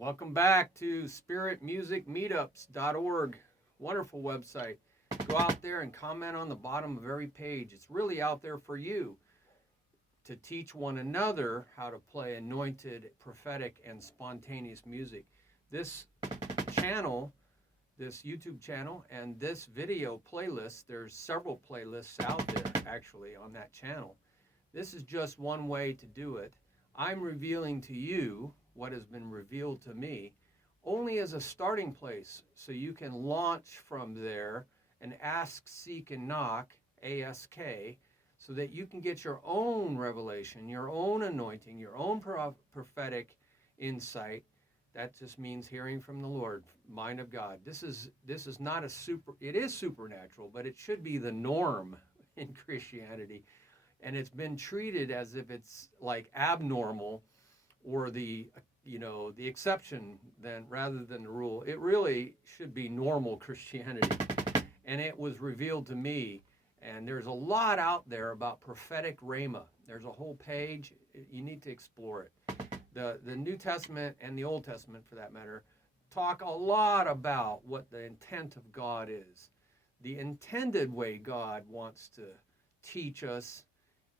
Welcome back to Spirit Music Meetups.org. Wonderful website. Go out there and comment on the bottom of every page. It's really out there for you to teach one another how to play anointed, prophetic, and spontaneous music. This channel, this YouTube channel, and this video playlist, there's several playlists out there actually on that channel. This is just one way to do it. I'm revealing to you what has been revealed to me only as a starting place, so you can launch from there and ask, seek, and knock, A.S.K, so that you can get your own revelation, your own anointing, your own prophetic insight. That just means hearing from the Lord, mind of God. This is not it is supernatural, but it should be the norm in Christianity. And it's been treated as if it's like abnormal or the exception rather than the rule. It really should be normal Christianity. And it was revealed to me. And there's a lot out there about prophetic rhema. There's a whole page. You need to explore it. The New Testament and the Old Testament, for that matter, talk a lot about what the intent of God is. The intended way God wants to teach us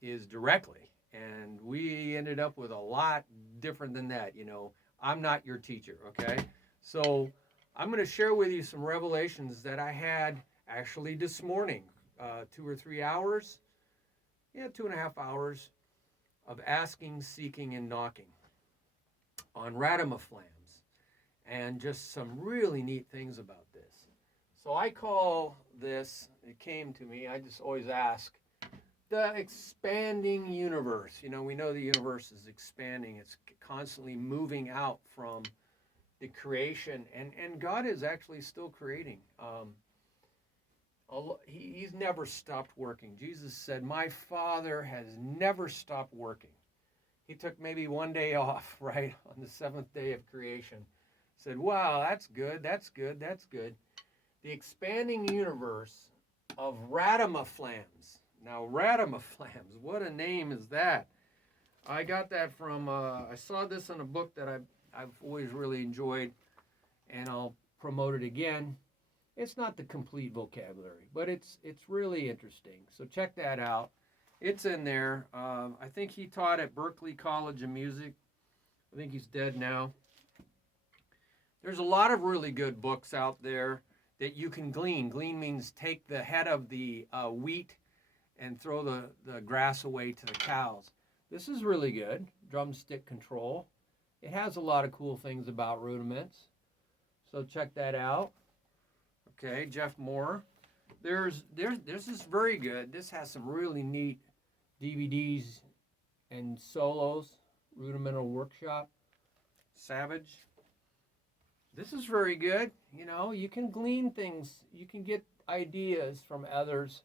is directly. And we ended up with a lot different than that. I'm not your teacher, okay? So I'm going to share with you some revelations that I had actually this morning. 2 or 3 hours, 2.5 hours of asking, seeking, and knocking on Ratamaflams, and just some really neat things about this. So I call this, it came to me, I just always ask, the expanding universe. We know the universe is expanding. It's constantly moving out from the creation, and God is actually still creating. He's never stopped working. Jesus said, my Father has never stopped working. He took maybe one day off, right, on the seventh day of creation. Said, wow, that's good, that's good, that's good. The expanding universe of Ratamaflams. Now, Ratamaflams, what a name is that? I got that from, I saw this in a book that I've always really enjoyed, and I'll promote it again. It's not the complete vocabulary, but it's really interesting. So check that out. It's in there. I think he taught at Berklee College of Music. I think he's dead now. There's a lot of really good books out there that you can glean. Glean means take the head of the wheat and throw the grass away to the cows. This is really good. Drumstick control. It has a lot of cool things about rudiments. So check that out. Okay, Jeff Moore. This is very good. This has some really neat DVDs and solos. Rudimental Workshop. Savage. This is very good. You can glean things. You can get ideas from others.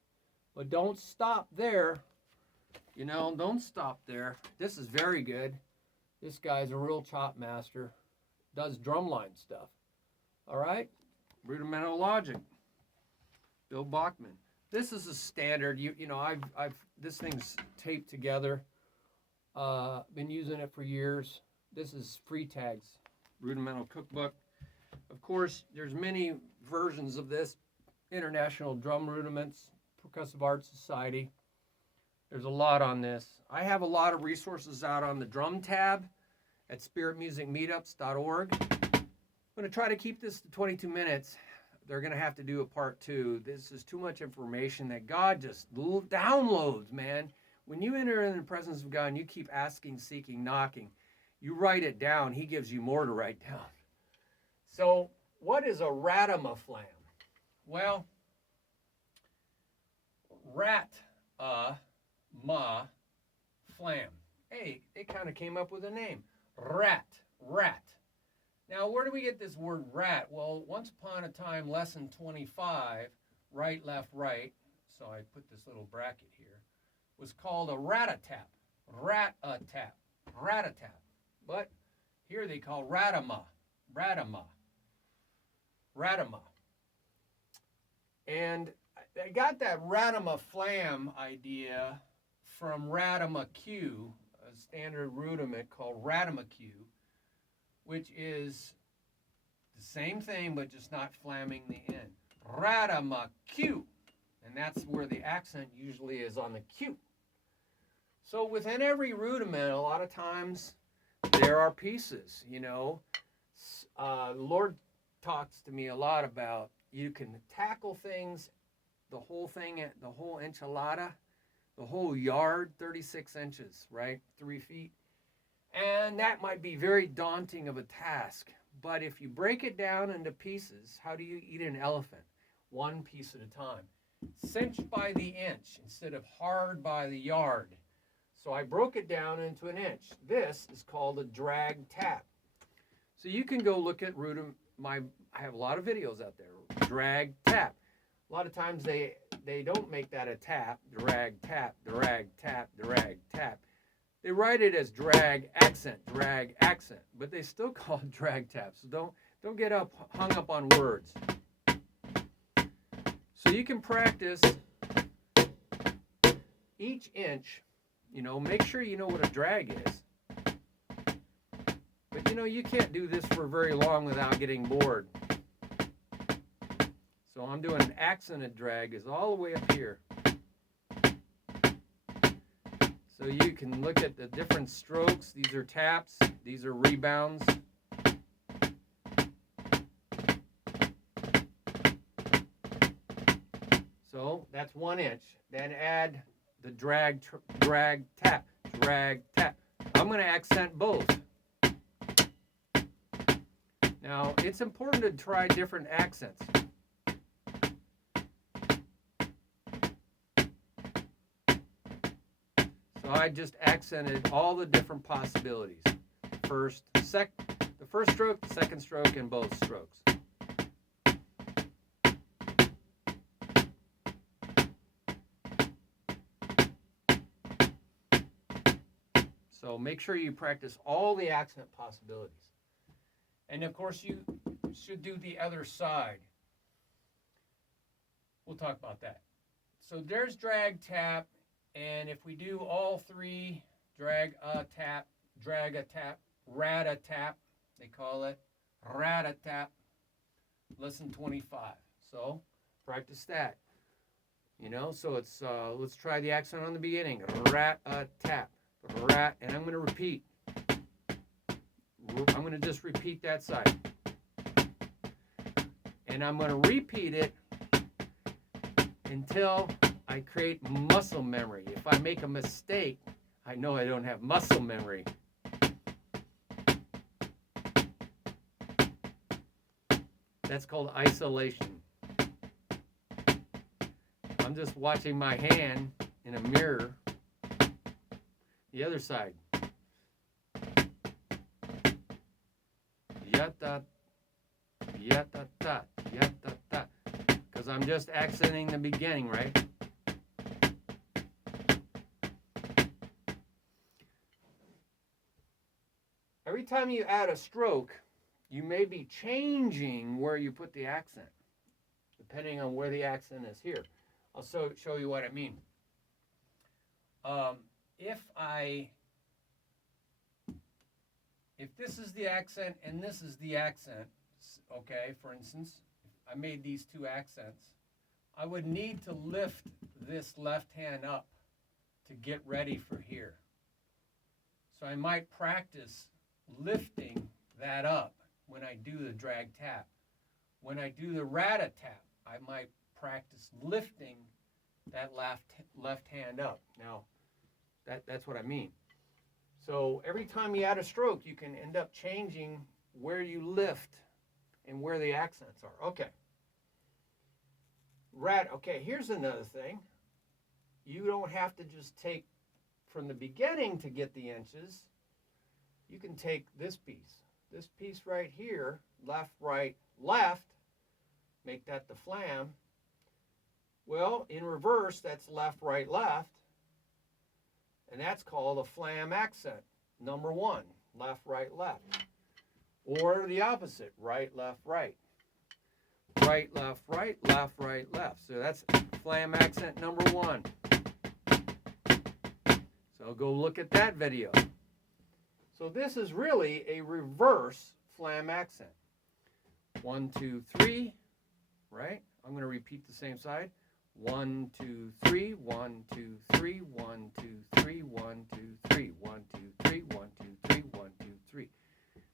But don't stop there. Don't stop there. This is very good. This guy's a real chop master. Does drumline stuff. All right? Rudimental Logic. Bill Bachman. This is a standard. I've this thing's taped together. Been using it for years. This is Free Tags, Rudimental Cookbook. Of course, there's many versions of this. International Drum Rudiments, Percussive Arts Society. There's a lot on this. I have a lot of resources out on the drum tab at spiritmusicmeetups.org. I'm going to try to keep this to 22 minutes. They're going to have to do a part 2. This is too much information that God just downloads, man. When you enter in the presence of God and you keep asking, seeking, knocking, you write it down. He gives you more to write down. So what is a Ratamaflam? Well, Ratamaflam. Hey, it kind of came up with a name. Rat. Now, where do we get this word rat? Well, once upon a time, lesson 25, right, left, right, so I put this little bracket here, was called a Ratatap. Ratatap. But here they call Ratama. And I got that Ratamaflam idea from Ratamacue, a standard rudiment called Ratamacue. which is the same thing, but just not flamming the end. Ratamacue. And that's where the accent usually is on the Q. So within every rudiment, a lot of times there are pieces, you know. The Lord talks to me a lot about you can tackle things, the whole thing, the whole enchilada, the whole yard, 36 inches, right? 3 feet. And that might be very daunting of a task. But if you break it down into pieces, how do you eat an elephant? One piece at a time. Cinch by the inch instead of hard by the yard. So I broke it down into an inch. This is called a drag tap. So you can go look at I have a lot of videos out there. Drag tap. A lot of times they don't make that a tap. Drag tap, drag tap, drag tap. They write it as drag accent, but they still call it drag tap. So don't get hung up on words. So you can practice each inch, you know, make sure you know what a drag is. But you know, you can't do this for very long without getting bored. So I'm doing an accented drag is all the way up here. So you can look at the different strokes. These are taps, these are rebounds. So that's 1 inch. Then add the drag, tap, drag, tap. I'm going to accent both. Now, it's important to try different accents. So I just accented all the different possibilities. The first stroke, the second stroke, and both strokes. So make sure you practice all the accent possibilities. And of course, you should do the other side. We'll talk about that. So there's drag, tap, and if we do all three, drag, tap, Ratatap, they call it, Ratatap, lesson 25. So practice that. You know, so it's, let's try the accent on the beginning. Ratatap, rat, and I'm going to repeat. I'm going to just repeat that side. And I'm going to repeat it until I create muscle memory. If I make a mistake, I know I don't have muscle memory. That's called isolation. I'm just watching my hand in a mirror. The other side. Yata, yata, ta, yata, ta. Because I'm just accenting the beginning, right? Every time you add a stroke, you may be changing where you put the accent, depending on where the accent is here. I'll show you what I mean. If this is the accent and this is the accent, okay, for instance, if I made these two accents, I would need to lift this left hand up to get ready for here. So I might practice lifting that up when I do the drag tap. When I do the Ratatap, I might practice lifting that left hand up. Now, that's what I mean. So every time you add a stroke, you can end up changing where you lift and where the accents are. Okay. Okay, here's another thing. You don't have to just take from the beginning to get the inches. You can take this piece right here, left, right, left, make that the flam. Well, in reverse, that's left, right, left. And that's called a flam accent. Number 1, left, right, left. Or the opposite, right, left, right. Right, left, right, left, right, left. So that's flam accent number 1. So go look at that video. So this is really a reverse flam accent. 1, 2, 3, right? I'm going to repeat the same side. 1, 2, 3, 1, 2, 3, 1, 2, 3, 1, 2, 3, 1, 2, 3, 1, 2, 3, 1, 2, 3.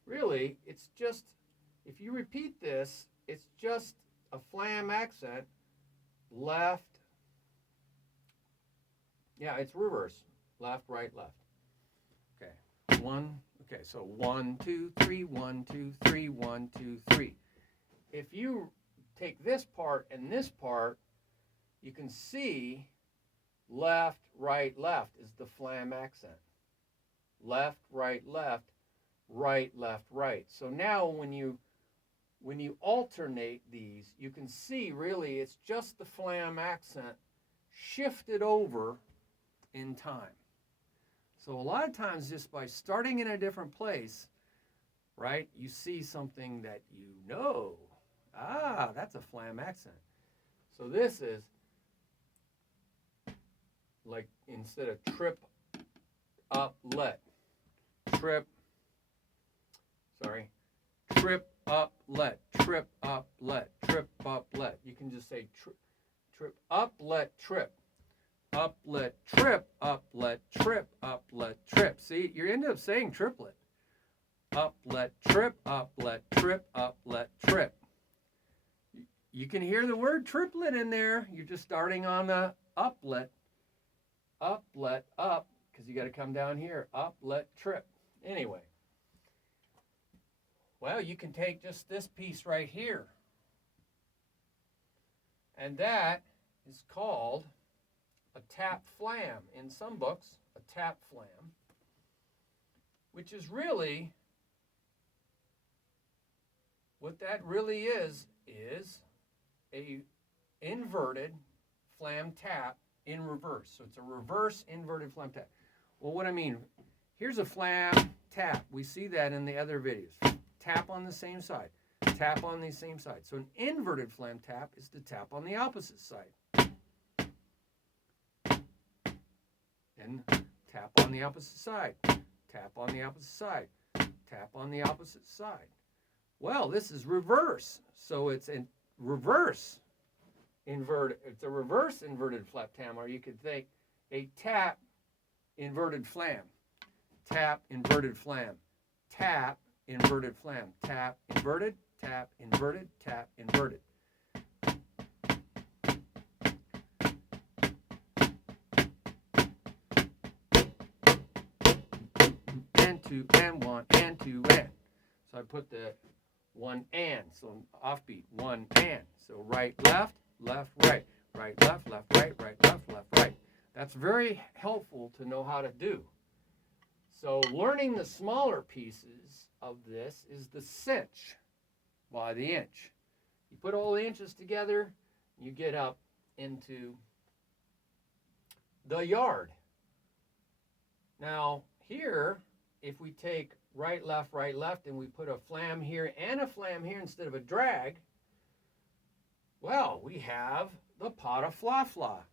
Really, it's just, if you repeat this, it's just a flam accent, left. Yeah, it's reverse. Left, right, left. Okay. Okay, so 1, 2, 3, 1, 2, 3, 1, 2, 3. If you take this part and this part, you can see left, right, left is the flam accent. Left, right, left, right, left, right. So now when you alternate these, you can see really it's just the flam accent shifted over in time. So a lot of times just by starting in a different place, right, you see something that you know. Ah, that's a flam accent. So this is like instead of trip, up, let. Trip, up, let. Trip, up, let. Trip, up, let. You can just say trip, up, let, trip. Up, let, trip, up, let, trip, up, let, trip. See, you end up saying triplet. Up, let, trip, up, let, trip, up, let, trip. You can hear the word triplet in there. You're just starting on the up, let, up, because you got to come down here. Up, let, trip. Anyway. Well, you can take just this piece right here. And that is called a tap flam. In some books, a tap flam, which is really, what that really is a inverted flam tap in reverse. So it's a reverse inverted flam tap. Well, what I mean, here's a flam tap. We see that in the other videos. Tap on the same side. Tap on the same side. So an inverted flam tap is to tap on the opposite side. And tap on the opposite side. Tap on the opposite side. Tap on the opposite side. Well, this is reverse. So it's a reverse inverted. It's a reverse inverted flam tap, or you could think a tap inverted flam. Tap inverted flam. Tap inverted flam. Tap inverted. Tap inverted. Tap inverted. And two and one and two and. So I put the one and. So offbeat. One and. So right, left, left, right. Right, left, left, right, right, left, left, right. That's very helpful to know how to do. So learning the smaller pieces of this is the cinch by the inch. You put all the inches together, you get up into the yard. Now here, if we take right, left, and we put a flam here and a flam here instead of a drag, well, we have the pada fla fla.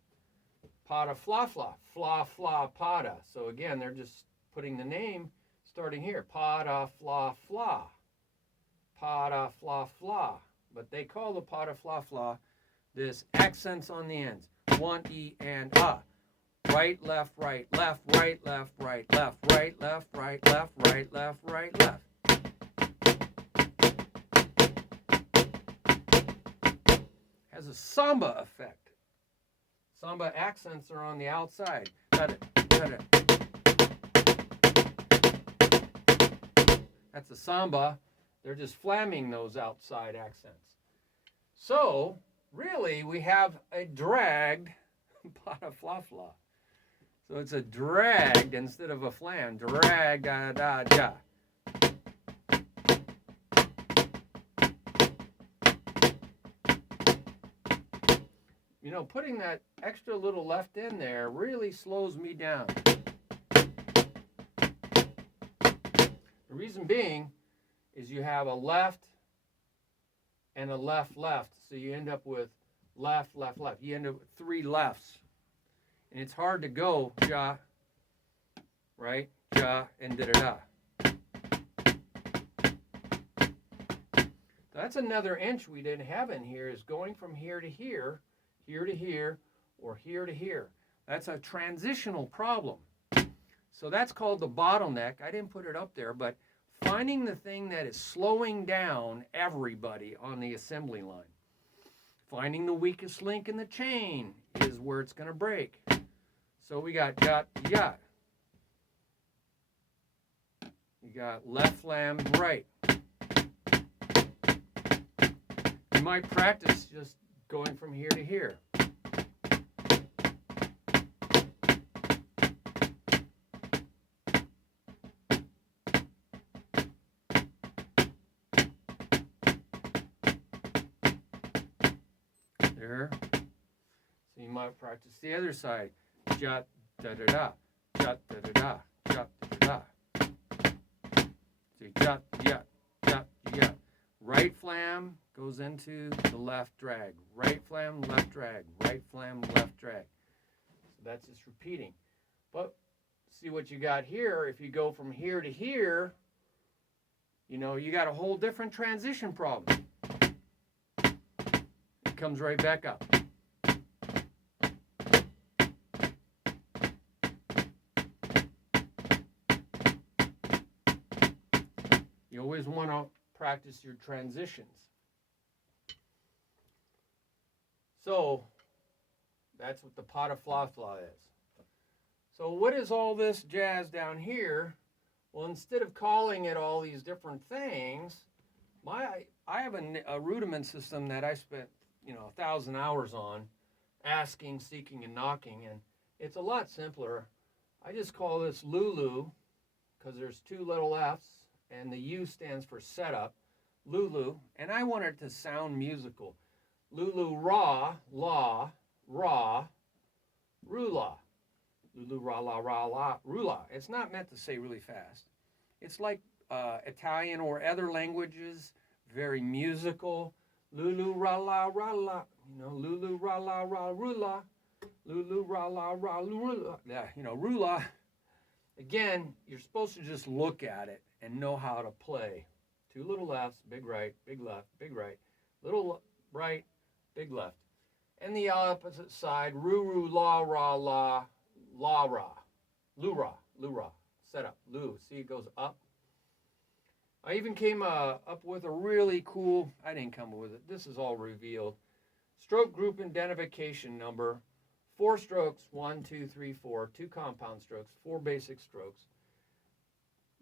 Pada fla fla. Fla fla pada. So again, they're just putting the name starting here. Pada fla fla. Pada fla fla. But they call the pada fla fla this accents on the ends. One E and A. Right, left, right, left, right, left, right, left, right, left, right, left, right, left, right, left. Has a samba effect. Samba accents are on the outside. Got it, got it. That's a samba. They're just flamming those outside accents. So, really, we have a dragged pada fla fla. So it's a dragged instead of a flam. Drag, da, da, da. You know, putting that extra little left in there really slows me down. The reason being is you have a left and a left, left. So you end up with left, left, left. You end up with 3 lefts. And it's hard to go ja, right, ja, and da-da-da. That's another inch we didn't have in here, is going from here to here, here to here, or here to here. That's a transitional problem. So that's called the bottleneck. I didn't put it up there, but finding the thing that is slowing down everybody on the assembly line. Finding the weakest link in the chain is where it's going to break. So we got yacht, yacht. You got left flam, right. You might practice just going from here to here. There. So you might practice the other side. Jot, da da da, jot, da da da, jot, da da da. So you jot, yat, jot, yat. Right flam goes into the left drag. Right flam, left drag. Right flam, left drag. So that's just repeating. But see what you got here. If you go from here to here, you know, you got a whole different transition problem. It comes right back up. You always want to practice your transitions. So that's what the pot of fla fla is. So what is all this jazz down here? Well, instead of calling it all these different things, I have a rudiment system that I spent 1,000 hours on, asking, seeking, and knocking, and it's a lot simpler. I just call this Lulu because there's two little F's, and the U stands for setup, Lulu, and I want it to sound musical. Lulu ra, la, ra, rula. Lulu ra la ra la rula. It's not meant to say really fast. It's like Italian or other languages, very musical. Lulu ra la Lulu ra la rula. Lulu ra la rula. Yeah, rula. Again, you're supposed to just look at it and know how to play. Two little lefts, big right, big left, big right. Little right, big left. And the opposite side, ru la ra la ra. Lu ra. Set up. Lu. See, it goes up. I even came up with a really cool, I didn't come up with it, this is all revealed. Stroke group identification number. 4 strokes, 1, 2, 3, 4, 2 compound strokes, 4 basic strokes.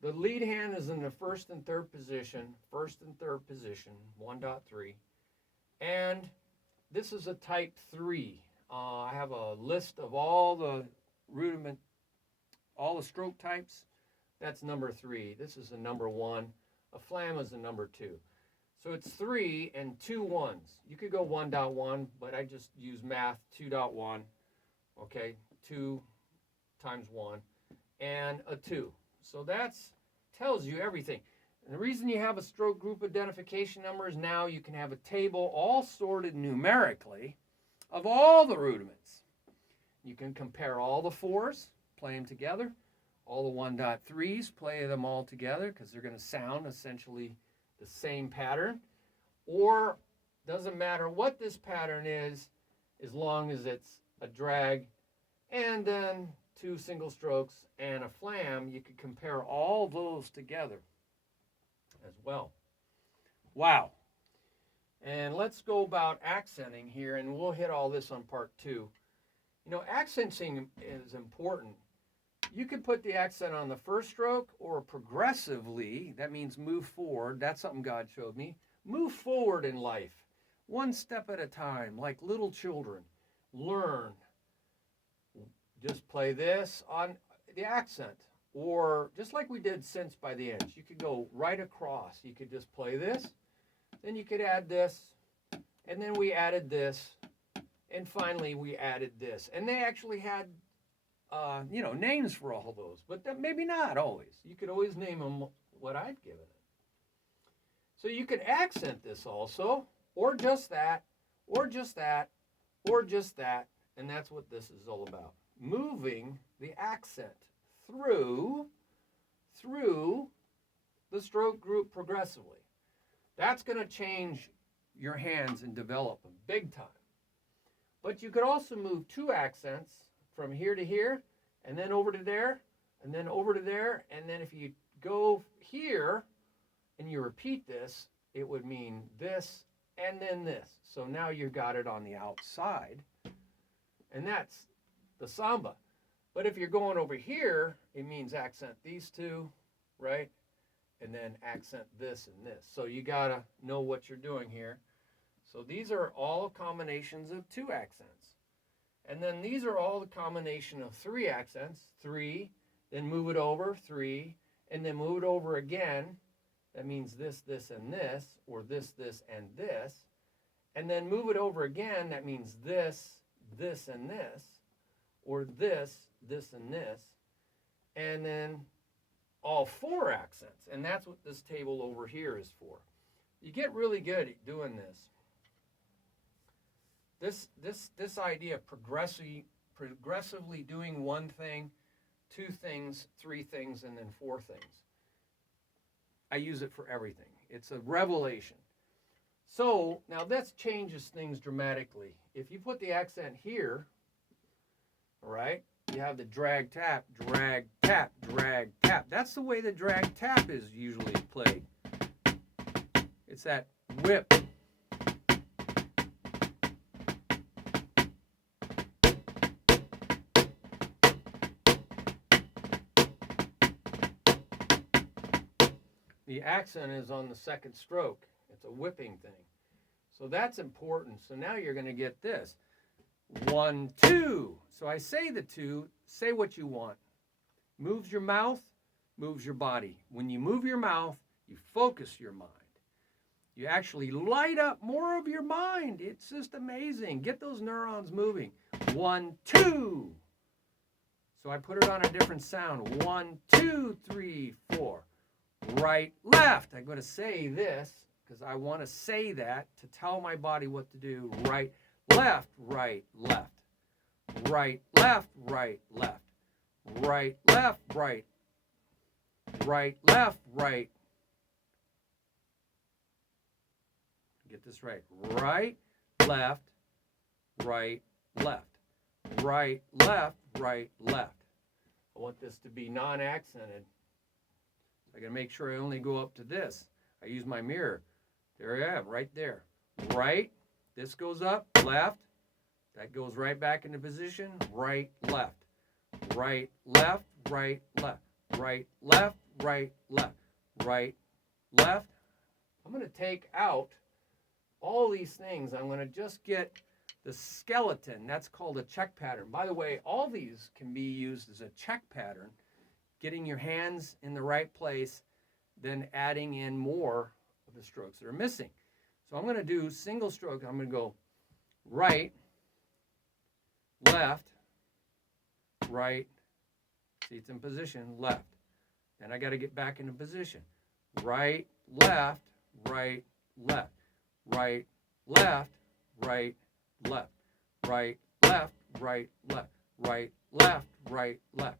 The lead hand is in the first and third position, 1.3. And this is a type 3. I have a list of all the stroke types. That's number 3. This is a number 1. A flam is a number 2. So it's 3 and 2 ones. You could go 1.1, but I just use math, 2.1. Okay, 2 times 1, and a 2. So that's tells you everything. And the reason you have a stroke group identification number is now you can have a table all sorted numerically of all the rudiments. You can compare all the 4s, play them together, all the 1.3s, play them all together because they're going to sound essentially the same pattern. Or doesn't matter what this pattern is as long as it's a drag and then 2 single strokes and a flam. You could compare all those together as well. Wow. And let's go about accenting here, and we'll hit all this on part 2. Accenting is important. You could put the accent on the first stroke or progressively, that means move forward. That's something God showed me. Move forward in life, one step at a time, like little children. Learn. Just play this on the accent, or just like we did Cinch by the inch. You could go right across. You could just play this, then you could add this, and then we added this, and finally we added this. And they actually had, names for all those, but maybe not always. You could always name them what I'd given it. So you could accent this also, or just that, or just that, or just that, and that's what this is all about. Moving the accent through the stroke group progressively. That's going to change your hands and develop them big time. But you could also move 2 accents from here to here, and then over to there, and then over to there, and then if you go here and you repeat this, it would mean this and then this. So now you got it on the outside, and that's the samba. But if you're going over here, it means accent these 2, right? And then accent this and this. So you gotta know what you're doing here. So these are all combinations of 2 accents. And then these are all the combination of 3 accents, 3, then move it over, 3, and then move it over again. That means this, this, and this, or this, this, and this. And then move it over again, that means this, this, and this, or this, this, and this. And then all 4 accents, and that's what this table over here is for. You get really good at doing this. This idea of progressively doing 1 thing, 2 things, 3 things, and then 4 things. I use it for everything. It's a revelation. So now this changes things dramatically. If you put the accent here, all right, you have the drag, tap, drag, tap, drag, tap. That's the way the drag tap is usually played. It's that whip. The accent is on the 2nd stroke. It's a whipping thing. So that's important. So now you're going to get this. 1, 2. So I say the 2, say what you want. Moves your mouth, moves your body. When you move your mouth, you focus your mind. You actually light up more of your mind. It's just amazing. Get those neurons moving. 1, 2. So I put it on a different sound. 1, 2, 3, 4. Right, left. I'm going to say this because I want to say that to tell my body what to do. Right, left, right, left. Right, left, right, left. Right, left, right. Right, left, right. Get this right. Right, left, right, left. Right, left, right, left. I want this to be non-accented. I gotta make sure I only go up to this. I use my mirror. There I am, right there. Right, this goes up, left, that goes right back into position, right, left. Right, left, right, left. Right, left, right, left. Right, left. I'm gonna take out all these things. I'm gonna just get the skeleton. That's called a check pattern. By the way, all these can be used as a check pattern. Getting your hands in the right place, then adding in more of the strokes that are missing. So I'm going to do single stroke. I'm going to go right, left, right. See, it's in position, left. Then I got to get back into position. Right, left, right, left. Right, left, right, left. Right, left, right, left. Right, left, right, left.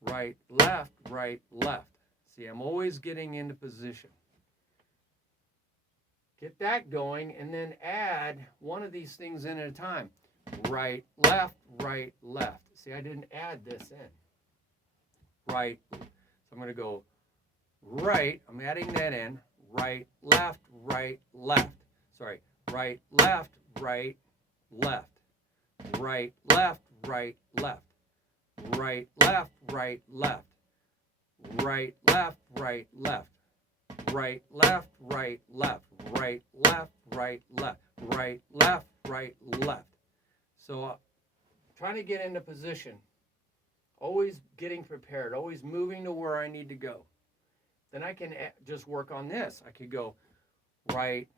Right, left, right, left. See, I'm always getting into position. Get that going and then add one of these things in at a time. Right, left, right, left. See, I didn't add this in. Right, so I'm going to go right, I'm adding that in. Right, left, left. Sorry, right, left, left. Right, left, left. Right, left, left. Right, left, left. Right, left, left. Right, left, left. Right, left, left. So trying to get into position. Always getting prepared. Always moving to where I need to go. Then I can just work on this. I could go right,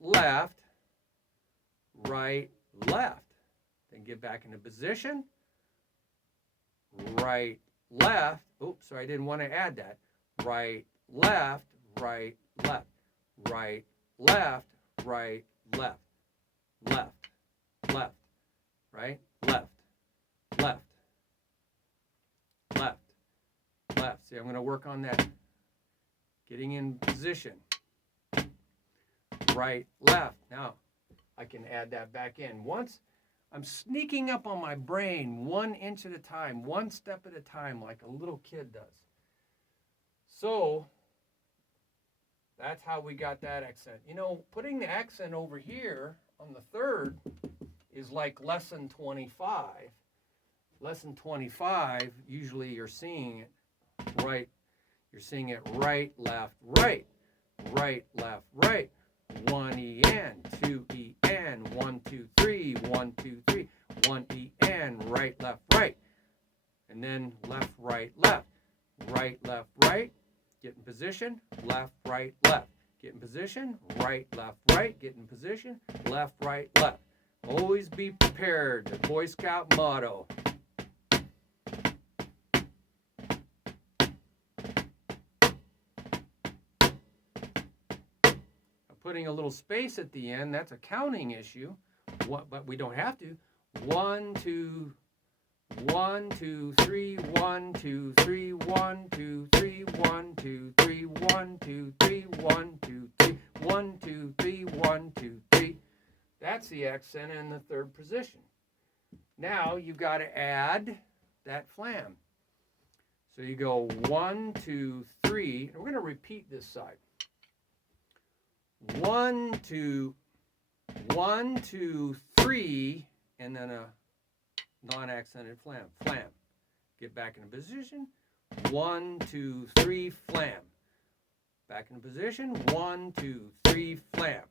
left, left. Then get back into position. Right, left. Oops, sorry, I didn't want to add that. Right, left, left. Right, left, left. Left, left. Right, left, left. Left, left. See, I'm going to work on that. getting in position. Right, left. Now, I can add that back in. Once I'm sneaking up on my brain 1 inch at a time, 1 step at a time, like a little kid does. So, that's how we got that accent. You know, putting the accent over here on the third is like lesson 25. Lesson 25, usually you're seeing it right. You're seeing it right, left, right. Right, left, right. 1 E-N, 2 E-N, 1, 2, 3, 1, 2, 3. 1 E-N, right, left, right. And then left, right, left. Right, left, right. Get in position, left, right, left. Get in position, right, left, right. Get in position, left, right, left. Always be prepared, the Boy Scout motto. Putting a little space at the end, that's a counting issue, but we don't have to. 1, 2, 1, 2, 3, 1, 2, 3, 1, 2, 3, 1, 2, 3, 1, 2, 3, 1, 2, 3, 1, 2, 3, 1, 2, 3. That's the accent in the third position. Now you've got to add that flam. So you go 1, 2, 3, and we're going to repeat this side. 1, 2, 1, 2, 3, and then a non-accented flam. Flam. Get back into position. 1, 2, 3, flam. Back into position. 1, 2, 3, flam.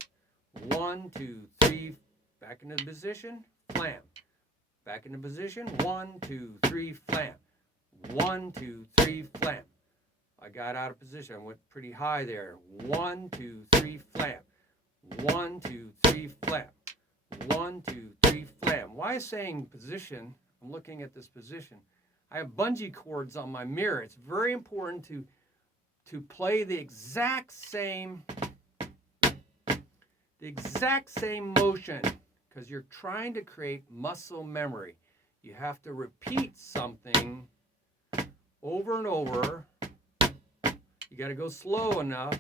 1, 2, 3. Back into position. Flam. Back into position. 1, 2, 3, flam. 1, 2, 3, flam. I got out of position. I went pretty high there. 1, 2, 3, flam. 1, 2, 3, flam. 1, 2, 3, flam. Why is saying position? I'm looking at this position. I have bungee cords on my mirror. It's very important to play the exact same motion because you're trying to create muscle memory. You have to repeat something over and over. You got to go slow enough.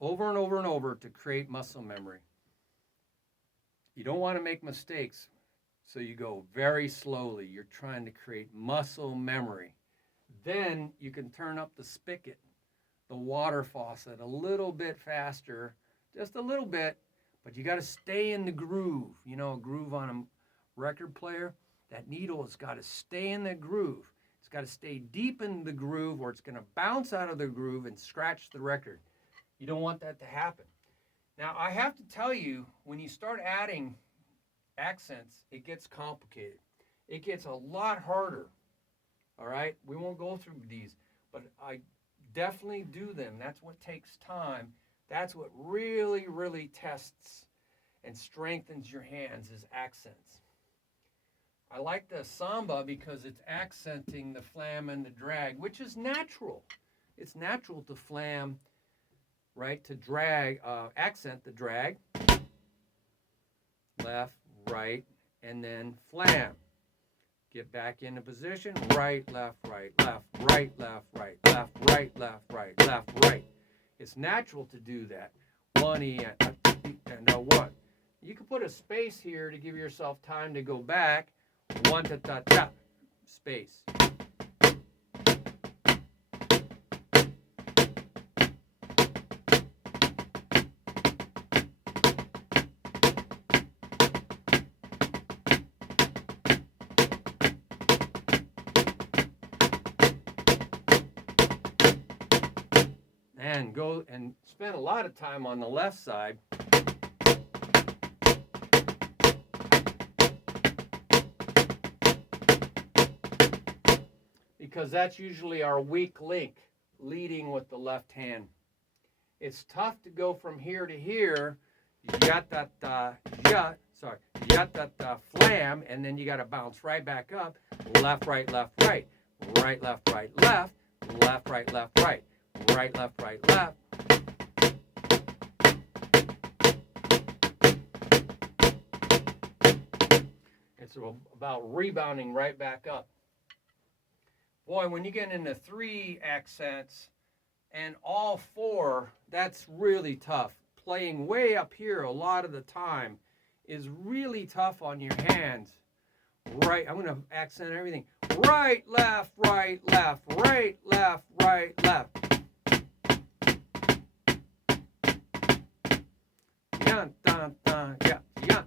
Over and over and over to create muscle memory. You don't want to make mistakes, so you go very slowly. You're trying to create muscle memory. Then you can turn up the spigot, the water faucet, a little bit faster, just a little bit. But you got to stay in the groove. You know, a groove on a record player, that needle has got to stay in the groove. It's got to stay deep in the groove or it's going to bounce out of the groove and scratch the record. You don't want that to happen. Now, I have to tell you, when you start adding accents, it gets complicated. It gets a lot harder, all right? We won't go through these, but I definitely do them. That's what takes time. That's what really, really tests and strengthens your hands is accents. I like the samba because it's accenting the flam and the drag, which is natural. It's natural to flam, right, to drag, accent the drag, left, right, and then flam. Get back into position, right, left, right, left, right, left, right, left, right, left, right, left, right. It's natural to do that. 1 E and a 1. You can put a space here to give yourself time to go back. 1 ta ta ta. Space. And go and spend a lot of time on the left side. Because that's usually our weak link, leading with the left hand. It's tough to go from here to here. You got that you got that flam, and then you got to bounce right back up. Left, right, left, right. Right, left, right, left. Left, right, left, right. Right, left, right, left. It's about rebounding right back up. Boy, when you get into 3 accents and all 4, that's really tough. Playing way up here a lot of the time is really tough on your hands. Right, I'm going to accent everything. Right, left, right, left, right, left, right, left. Yeah, da, da, yeah, yeah.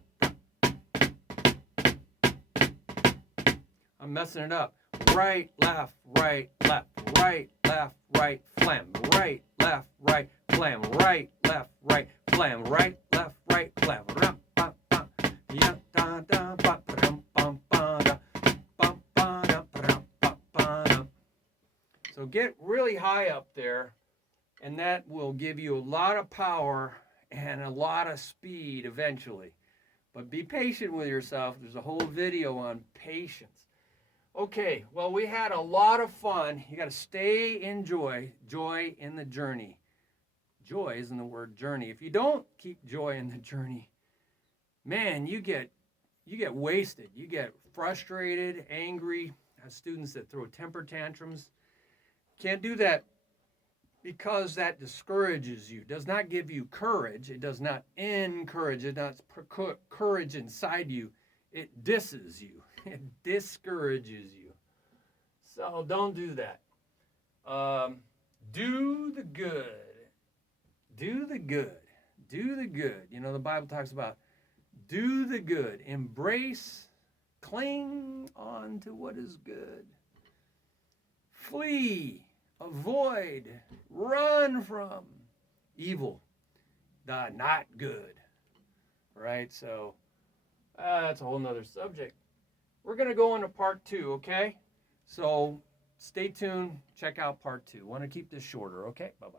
I'm messing it up. Right, left, right, left, right, left, right, flam. Right, left, right, flam. Right, left, right, flam. Right, left, right, flam. Yeah, da, da, ba, bum, bum, ba, da. Bum, ba, da, ba, ba, da. So get really high up there, and that will give you a lot of power and a lot of speed eventually. But be patient with yourself. There's a whole video on patience. Okay, well, we had a lot of fun. You got to stay in joy in the journey. Joy isn't the word journey. If you don't keep joy in the journey, man, you get wasted. You get frustrated, angry. I have students that throw temper tantrums. Can't do that because that discourages you. It does not give you courage. It does not encourage. It does not courage inside you. It disses you. It discourages you. So don't do that. Do the good. Do the good. Do the good. You know, the Bible talks about do the good. Embrace, cling on to what is good. Flee, avoid, run from evil, the not good. Right? So that's a whole nother subject. We're going to go into part 2, okay? So stay tuned. Check out part 2. Want to keep this shorter, okay? Bye-bye.